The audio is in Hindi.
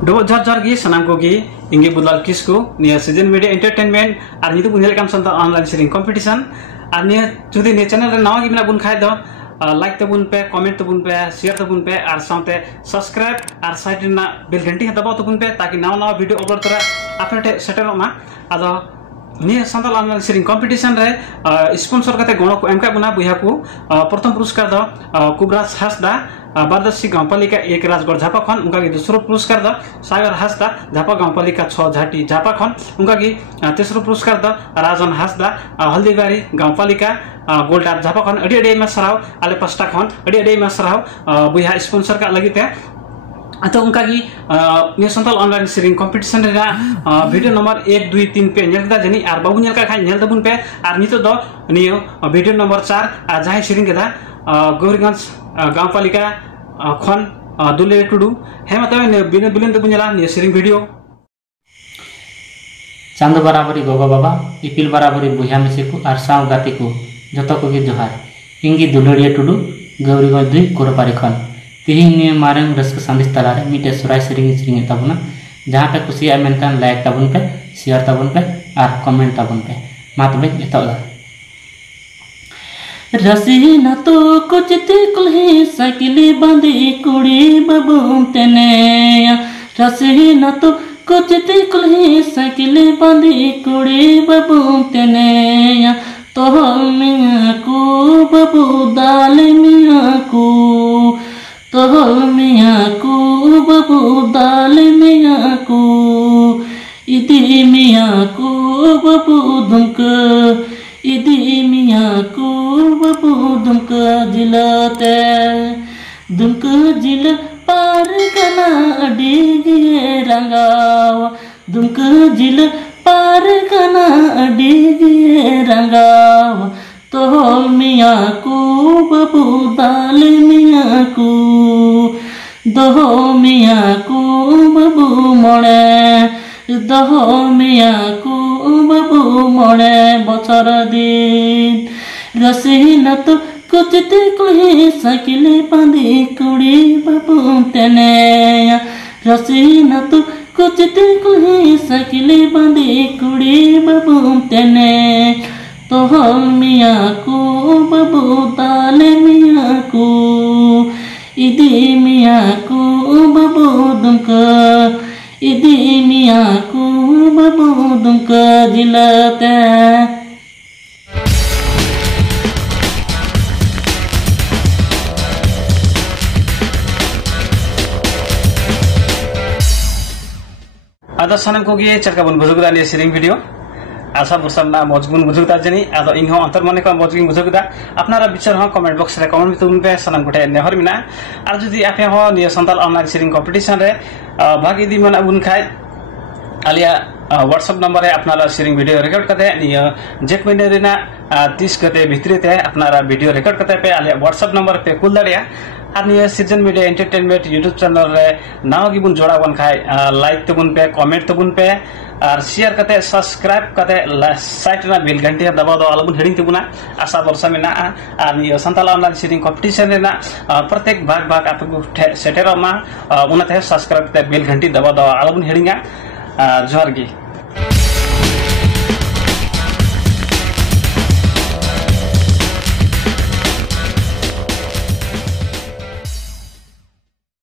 डबल जार जार गी सनाम को गी इंगे बुदलाल किसको निया सीजन मीडिया एंटरटेनमेंट और नितु बुझेल काम संता ऑनलाइन सेलिंग कंपटीशन और निया जुदी निया चैनल रे नवा गी मेना बुन खाय दो लाइक तबुन पे कमेंट तबुन पे शेयर तबुन पे और साथे सब्सक्राइब और साइड ना बेल घंटी दबाव तबुन पे ताकि नवा नवा वीडियो अपलोड करा आपने टे सेटल मा आदो निया संताल ऑनलाइन सेलिंग कंपटीशन रे स्पॉन्सर करते गणो को एमका बना बुया को प्रथम पुरस्कार दो कुबराज हासदा बारदर्शी गांवपालिका 1 राजगढ़ झापा खन उनका की दूसरो पुरस्कार द सागर हासदा झापा गांवपालिका 6 झाटी झापा खन उनका की तेसरो पुरस्कार द राजन हासदा हल्दीबारी गांवपालिका गोल्डार झापा खन अडी अडी में सराव आले पस्टा खन अडी अडी में सराव बुया स्पॉन्सर का लगी थे तो उनका की ने संताल ऑनलाइन सेलिंग कंपटीशन रे वीडियो नंबर 1 2 3 पे नेलदा जनी आर बाबू नेल का खाय नेल दबुन पे आर नितो दो नियो वीडियो नंबर 4 आ जाय सेलिंग केदा गौरीगंज गांवपालिका खन दुले टुडू हे मतबे बिन बिलिन तबुन नेला ने सेलिंग वीडियो चांद बराबरी गगो बाबा इपिल बराबरी बयहा मिसी को आर साव गाती को जतो को गे जोहार इंगी दुलड़िया टुडू गौरीगंज 2 कोरपारी खन तिहिं मारंग रस्क संदेश तलारे मिटे सुराय सिरिंग सिरिंग तबुना जहां पे कुसिया मेनकान लाइक तबुन पे शेयर तबुन पे और कमेंट तबुन पे मातबे एतला रसीना तो कुछ कुल्ही साइकिल बांधी कुड़ी बाबू तेने रसीना तो कुछ कुल्ही साइकिल बांधी कुड़ी बाबू तेने तो मियाँ को बाबू दाल मियाँ को तो मियाँ को बाबू दाल मियाँ को इदी मियाँ को बाबू दुमक इदी मियाँ को बाबू दुमक जिलाते दुमक जिला पार कना अडिगे रंगावा दुमक जिला पार कना अडिगे रंगावा तो मियाँ को बाबू दाल मियाँ को दो मियाँ को बाबू मोड़े दो मियाँ को बाबू मोड़े बचर दिन रसीना तो कुछ कुल्ही साइकिल बांधी कुड़ी बाबू तेने रसीना तो कुछ कुल्ही साइकिल बांधी कुड़ी बाबू तेने तो मियाँ को बाबू दाल मियाँ को इदी मियाँ को बाबू दुमक इदी मियाँ को बाबू दुमक जिलाते आदा सनम को गे चरका बन बुजुगदा ने सेलिंग वीडियो आशा बुरसामना मजबुन बुजुगदा जनी आदो इनहो अंतर मने का मजबुन बुजुगदा अपनारा विचार हो कमेंट बॉक्स रे कमेंट तुम पे सनम गुटे नेहर मिना आर जदी आपे हो निय संताल ऑनलाइन सेलिंग कंपटीशन रे भागी दी मन बुन खाय आलिया व्हाट्सएप नंबर है अपनारा सेलिंग वीडियो रिकॉर्ड करते निय जेक महीने रेना 30 गते भितरी ते अपनारा वीडियो रिकॉर्ड करते पे आलिया व्हाट्सएप नंबर पे कुल दड़िया और निय season media entertainment YouTube channel रे नाव गिबुन जोड़ा बन खाय लाइक तबुन पे कमेंट तबुन पे और शेयर करते सब्सक्राइब करते साइट ना बेल घंटी दबाव दो अलबुन हेडिंग तबुना आशा वर्षा में ना और निय संताल ऑनलाइन सेलिंग कंपटीशन रे ना प्रत्येक भाग आपको सेटेरो मा उनते सब्सक्राइब करते बेल घंटी दबाव दो अलबुन हेडिंगा जोहार गी।